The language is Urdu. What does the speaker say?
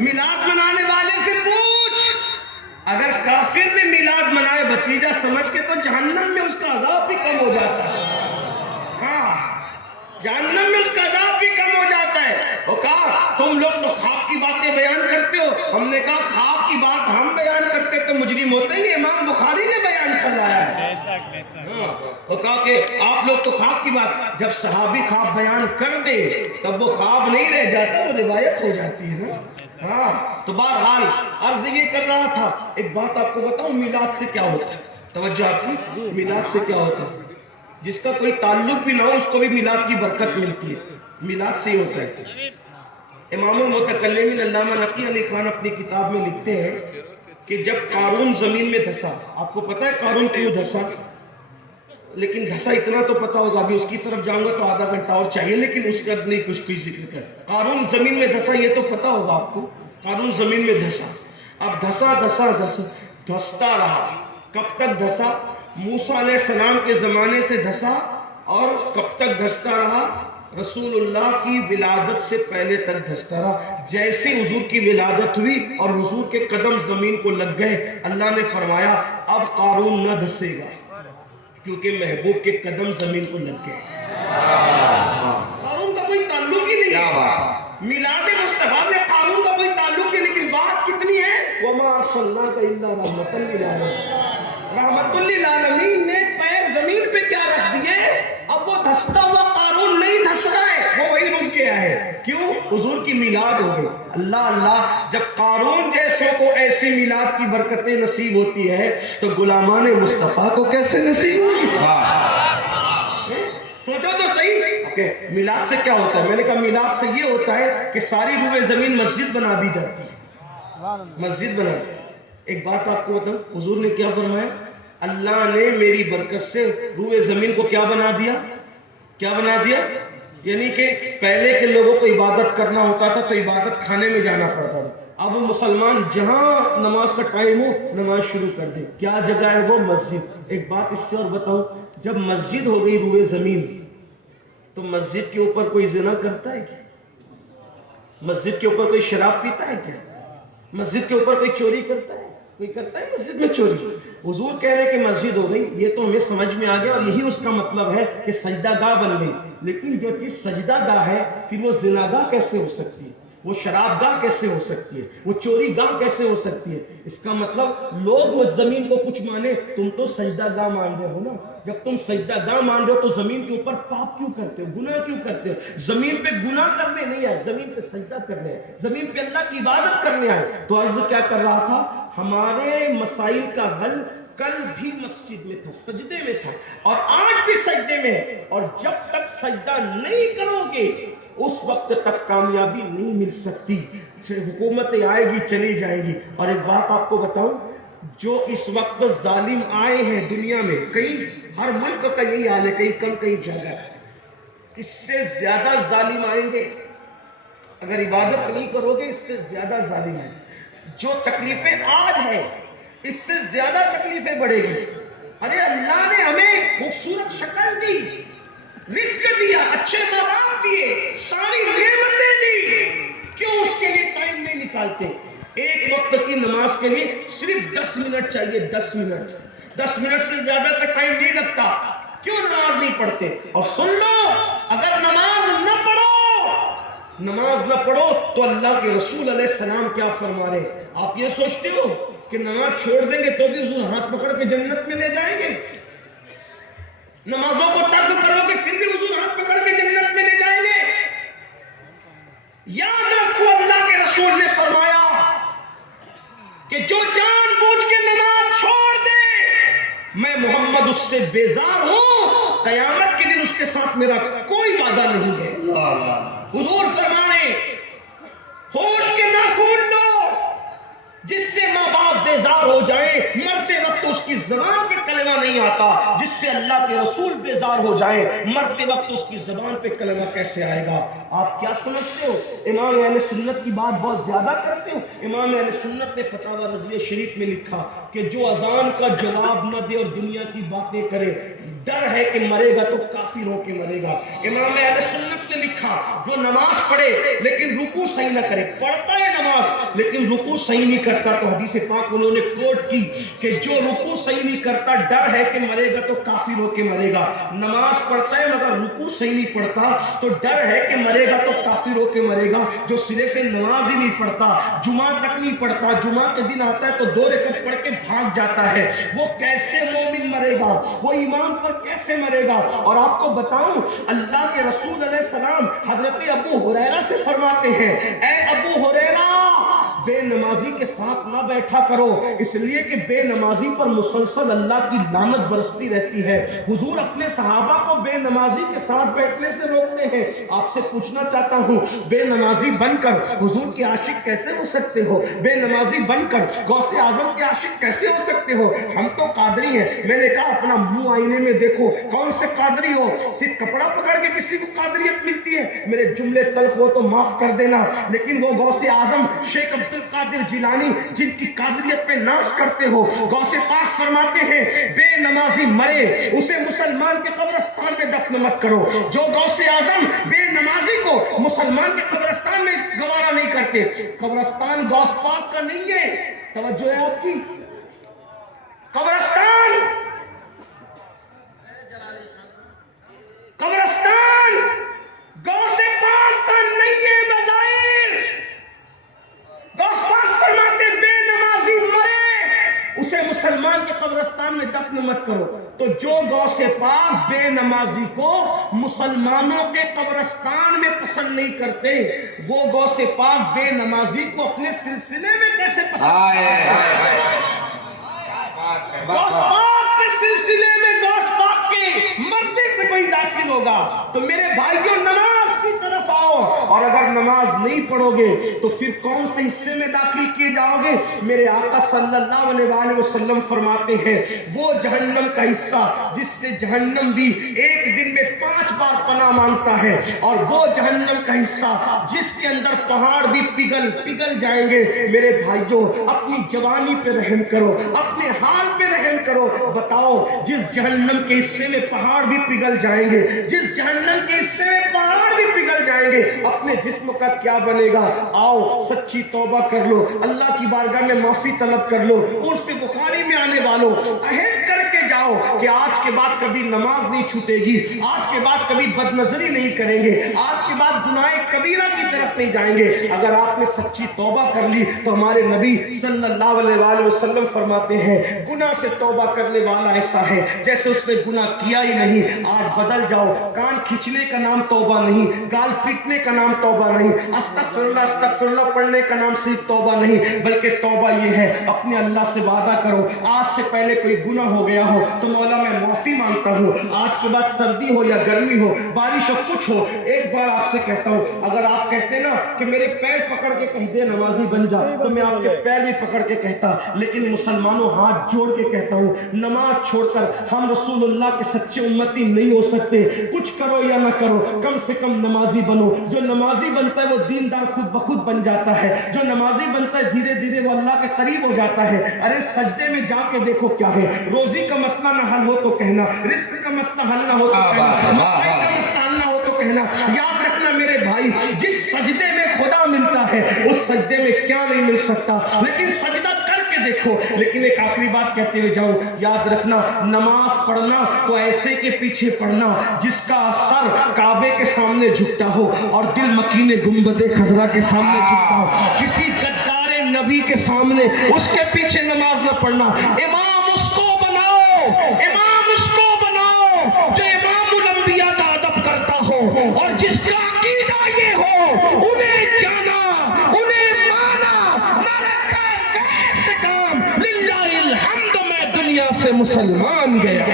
میلاد منانے والے سے پوچھ، اگر کافر بھی میلاد منائے بھتیجا سمجھ کے تو جہنم میں اس کا عذاب بھی کم ہو جاتا ہے۔ ہاں، جہنم میں اس کا عذاب بھی کم ہو جاتا ہے۔ وہ کہا تم لوگ تو خواب کی باتیں بیان کرتے ہو، ہم نے کہا خواب کی بات ہم بیان کرتے تو مجرم ہوتے ہی، امام بخاری نے بیان فرمایا ہے۔ وہ کہا کہ آپ لوگ تو خواب کی بات، جب صحابی خواب بیان کر دے تب وہ خواب نہیں رہ جاتا، وہ روایت ہو جاتی ہے نا۔ ہاں تو بہرحال عرض یہ کر رہا تھا، ایک بات آپ کو بتاؤں، میلاد سے کیا ہوتا ہے؟ توجہ آپ کی، میلاد سے کیا ہوتا ہے؟ جس کا کوئی تعلق بھی نہ ہو اس کو بھی میلاد کی برکت ملتی ہے۔ میلاد سے ہی ہوتا ہے۔ امام المتکلمین علامہ نقی علی خان اپنی کتاب میں لکھتے ہیں کہ جب قارون زمین میں دھسا، آپ کو پتا ہے قارون کیوں دھسا؟ لیکن دھسا اتنا تو پتا ہوگا، ابھی اس کی طرف جاؤں گا تو آدھا گھنٹہ اور چاہیے، لیکن اس کا نہیں کچھ کوئی ذکر کر۔ قارون زمین میں دھسا یہ تو پتا ہوگا آپ کو، قارون زمین میں دھسا۔ اب دھستا رہا، کب تک دھسا؟ موسیٰ علیہ السلام کے زمانے سے دھسا، اور کب تک دھستا رہا؟ رسول اللہ کی ولادت سے پہلے تک دھستا رہا۔ جیسے حضور کی ولادت ہوئی اور حضور کے قدم زمین کو لگ گئے، اللہ نے فرمایا اب قارون نہ دھسے گا، کیونکہ محبوب کے قدم زمین کو لگ گئے۔ قارون کا کوئی تعلق ہی نہیں ہے، میلاد مصطفیٰ میں قارون کا کوئی تعلق نہیں، لیکن بات کتنی ہے، وَمَا أَرْسَلْنَاكَ إِلَّا رَحْمَةً لِّلْعَالَمِينَ۔ رحمت للعالمین نے پیر زمین پہ کیا رکھ دیے؟ اب وہ دھستا ہوا قارون نہیں دھس رہا ہے، وہ وہی رک گیا ہے۔ کیوں؟ حضور کی میلاد ہو گئی۔ اللہ اللہ، جب قارون جیسوں کو ایسی میلاد کی برکتیں نصیب ہوتی ہے تو غلامان مصطفیٰ کو کیسے نصیب ہوگی؟ سوچو تو صحیح۔ میلاد سے کیا ہوتا ہے؟ میں نے کہا میلاد سے یہ ہوتا ہے کہ ساری روئے زمین مسجد بنا دی جاتی ہے، مسجد بنا دی۔ ایک بات آپ کو بتاؤں، حضور نے کیا فرمایا؟ اللہ نے میری برکت سے روئے زمین کو کیا بنا دیا؟ کیا بنا دیا؟ یعنی کہ پہلے کے لوگوں کو عبادت کرنا ہوتا تھا تو عبادت خانے میں جانا پڑتا تھا، اب مسلمان جہاں نماز کا ٹائم ہو نماز شروع کر دے۔ کیا جگہ ہے وہ؟ مسجد۔ ایک بات اس سے اور بتاؤں، جب مسجد ہو گئی روئے زمین تو مسجد کے اوپر کوئی زنا کرتا ہے کیا؟ مسجد کے اوپر کوئی شراب پیتا ہے کیا؟ مسجد کے اوپر کوئی چوری کرتا ہے؟ کوئی کرتا ہے مسجد میں چوری؟ حضور کہہ رہے کہ مسجد ہو گئی، یہ تو ہمیں سمجھ میں آ گیا، اور یہی اس کا مطلب ہے کہ سجدہ گاہ بن گئی۔ لیکن جو چیز سجدہ گاہ ہے پھر وہ زنا گاہ کیسے ہو سکتی ہے؟ وہ شراب گاہ کیسے ہو سکتی ہے؟ وہ چوری گاہ کیسے ہو سکتی ہے؟ اس کا مطلب لوگ وہ زمین کو کچھ مانے، تم تو سجدہ گاہ مان رہے ہو نا۔ جب تم سجدہ گاہ مان رہے ہو تو زمین کے اوپر پاپ کیوں کرتے ہو؟ گناہ کیوں کرتے ہو؟ زمین پہ گناہ کرنے نہیں آئے، زمین پہ سجدہ کرنے آئے، زمین پہ اللہ کی عبادت کرنے آئے۔ تو عرض کیا کر رہا تھا، ہمارے مسائل کا حل کل بھی مسجد میں تھا، سجدے میں تھا، اور آج بھی سجدے میں ہے، اور جب تک سجدہ نہیں کرو گے اس وقت تک کامیابی نہیں مل سکتی۔ حکومتیں آئے گی چلی جائے گی۔ اور ایک بات آپ کو بتاؤں، جو اس وقت ظالم آئے ہیں دنیا میں، کئی ہر ملک کا یہی حال ہے، کہیں کم کہیں زیادہ، اس سے زیادہ ظالم آئیں گے اگر عبادت نہیں کرو گے، اس سے زیادہ ظالم ہیں۔ جو تکلیفیں آج ہیں اس سے زیادہ تکلیفیں بڑھے گی۔ ارے اللہ نے ہمیں خوبصورت شکل دی، رزق دیا، اچھے ماں باپ دیے، ساری نعمتیں دی، کیوں اس کے لیے ٹائم نہیں نکالتے؟ ایک وقت کی نماز کے لیے صرف 10 منٹ چاہیے، 10 منٹ، 10 منٹ سے زیادہ کا ٹائم نہیں لگتا، کیوں نماز نہیں پڑھتے؟ اور سن لو، اگر نماز نہ پڑھو تو اللہ کے رسول علیہ السلام کیا فرما رہے؟ آپ یہ سوچتے ہو کہ نماز چھوڑ دیں گے تو بھی حضور ہاتھ پکڑ کے جنت میں لے جائیں گے؟ نمازوں کو ترک کرو گے پھر بھی حضور ہاتھ پکڑ کے جنت میں لے جائیں گے؟ یاد رکھو، اللہ کے رسول نے فرمایا کہ جو جان بوجھ کے نماز چھوڑ دے میں محمد اس سے بیزار ہوں، قیامت کے دن اس کے ساتھ میرا کوئی وعدہ نہیں ہے۔ حضور فرمائے ہوش کے ناخن لو، جس سے ماں باپ بیزار ہو جائیں مرتے وقت اس کی زبان پہ کلمہ نہیں آتا، جس سے اللہ کے رسول بیزار ہو جائیں مرتے وقت اس کی زبان پہ کلمہ کیسے آئے گا؟ آپ کیا سمجھتے ہو امام اہل سنت کی بات بہت زیادہ کرتے ہو؟ امام اہل سنت نے فتاوی رضویہ شریف میں لکھا کہ جو اذان کا جواب نہ دے اور دنیا کی باتیں کرے ڈر ہے کہ مرے گا تو کافر ہو کے مرے گا. امام اہل سنت نے لکھا جو نماز پڑھے لیکن رکوع صحیح نہ کرے, پڑھتا ہے نماز لیکن رکوع صحیح نہیں کرتا, تو حدیث پاک انہوں نے کوٹ کی کہ جو رکوع صحیح نہیں کرتا ڈر ہے کہ مرے گا تو کافر ہو کے مرے گا. نماز پڑھتا ہے مگر رکوع صحیح نہیں پڑھتا تو ڈر ہے کہ مرے گا تو کافر ہو کے مرے گا. جو سرے سے نماز ہی نہیں پڑھتا, جمعہ تک نہیں پڑھتا, جمعہ کے دن آتا ہے تو 2 رکعت پڑھ کے بھاگ جاتا ہے, وہ کیسے مومن مرے گا, وہ ایمان پر کیسے مرے گا؟ اور آپ کو بتاؤں اللہ کے رسول علیہ السلام حضرت ابو ہریرہ سے فرماتے ہیں, اے ابو ہریرہ بے نمازی کے ساتھ نہ بیٹھا کرو, اس لیے کہ بے نمازی پر مسلسل اللہ کی لعنت برستی رہتی ہے. حضور اپنے صحابہ کو بے نمازی کے ساتھ بیٹھنے سے روکتے ہیں. آپ سے پوچھنا چاہتا ہوں, بے نمازی بن کر حضور کے عاشق کیسے ہو سکتے ہو؟ بے نمازی بن کر غوث اعظم کے عاشق کیسے ہو سکتے ہو؟ ہم تو قادری ہیں. میں نے کہا اپنا منہ آئینے میں دیکھو, کون سے قادری ہو؟ صرف کپڑا پکڑ کے کسی کو قادریت ملتی ہے؟ میرے جملے تلخ ہو تو معاف کر دینا, لیکن وہ غوث اعظم شیخ عبد القادر جیلانی جن کی قادریت پہ ناز کرتے ہو, غوث پاک فرماتے ہیں بے نمازی مرے اسے مسلمان کے قبرستان میں دفن مت کرو. جو غوث اعظم بے نمازی کو مسلمان کے قبرستان میں گوارا نہیں کرتے, قبرستان غوث پاک کا نہیں ہے. توجہ ہے آپ کی؟ قبرستان غوث پاک کا نہیں ہے. بظاہر غوث پاک فرماتے بے نمازی مرے اسے مسلمان کے قبرستان میں دفن مت کرو. تو جو غوث پاک بے نمازی کو مسلمانوں کے قبرستان میں پسند نہیں کرتے, وہ غوث پاک بے نمازی کو اپنے سلسلے میں کیسے پسند کرتے؟ غوث پاک کے سلسلے میں غوث پاک کے مرضی سے کوئی داخل ہوگا. تو میرے بھائیوں نماز کی طرف آؤ, اور اگر نماز نہیں پڑھو گے تو پھر کون سے حصے میں داخل کیے جاؤ گے؟ میرے آقا صلی اللہ علیہ وآلہ وسلم فرماتے ہیں وہ جہنم کا حصہ جس سے جہنم بھی ایک دن میں 5 بار پناہ مانگتا ہے, اور وہ جہنم کا حصہ جس کے اندر پہاڑ بھی پگھل جائیں گے. میرے بھائیوں اپنی جوانی پہ رحم کرو, اپنے حال پہ رحم کرو. بتاؤ جس جہنم کے حصے میں پہاڑ بھی پگھل جائیں گے, جس جہنم کے حصے میں پہاڑ بھی پگھل جائیں گے, اپنے جسم کا کیا بنے گا؟ آؤ سچی توبہ کر لو, اللہ کی بارگاہ میں معافی طلب کر لو. عرف بخاری میں آنے والوں عہد کر کے جاؤ کہ آج کے بعد کبھی نماز نہیں چھوٹے گی, آج کے بعد کبھی بد نظری نہیں کریں گے, آج کے بعد گناہ کبیرہ کی طرف نہیں جائیں گے. اگر آپ نے سچی توبہ کر لی تو ہمارے نبی صلی اللہ علیہ وآلہ وسلم فرماتے ہیں گناہ سے توبہ کرنے والا ایسا ہے جیسے اس نے گناہ کیا ہی نہیں. آج بدل جاؤ, کان کھچنے کا نام توبہ نہیں, گال پیٹنے کا نام توبہ نہیں, استغفر اللہ پڑھنے کا نام صرف توبہ نہیں, بلکہ توبہ یہ ہے اپنے اللہ سے وعدہ کرو آج سے پہلے کوئی گناہ ہو گیا ہو تو مولا میں معافی مانگتا ہوں, آج کے بعد سردی ہو یا گرمی ہو, بارش ہو, کچھ ہو, ایک بار آپ سے کہتا ہوں اگر آپ کہتے نا کہ میرے پیر پکڑ کے کہہ دے نمازی بن جا تو میں آپ کے پیر بھی پکڑ کے کہتا, لیکن مسلمانوں ہاتھ جوڑ کے کہتا ہوں نماز چھوڑ کر ہم رسول اللہ کے سچے امتی نہیں ہو سکتے. کچھ کرو یا نہ کرو کم سے کم نمازی بنو. جو نمازی بنتا ہے وہ دیندار خود بخود بن جاتا ہے, جو نمازی بنتا ہے دھیرے دھیرے وہ اللہ کے قریب ہو جاتا ہے. ارے سجدے میں جا کے دیکھو کیا ہے, روزی کا مسئلہ نہ حل ہو تو کہنا, رزق کا مسئلہ حل نہ ہو تو کہنا, مسائل کا مسئلہ حل نہ ہو تو کہنا. یاد رکھنا میرے بھائی, جس سجدے میں خدا ملتا ہے اس سجدے میں کیا نہیں مل سکتا, لیکن سجدہ کر کے دیکھو. لیکن ایک آخری بات کہتے ہوئے جاؤ, یاد رکھنا نماز پڑھنا تو ایسے کے پیچھے پڑھنا جس کا سر کعبے کے سامنے جھکتا ہو اور دل مکین گنبد خضرا کے سامنے جھکتا ہو. کسی غدار نبی کے سامنے اس کے پیچھے نماز نہ پڑھنا. امام اس کو بناؤ, امام اس کو بناؤ جو امام الانبیاء کا ادب کرتا ہو اور جس کا عقیدہ یہ ہو انہیں جانا, انہیں مانا. للہ الحمد میں دنیا سے مسلمان گیا.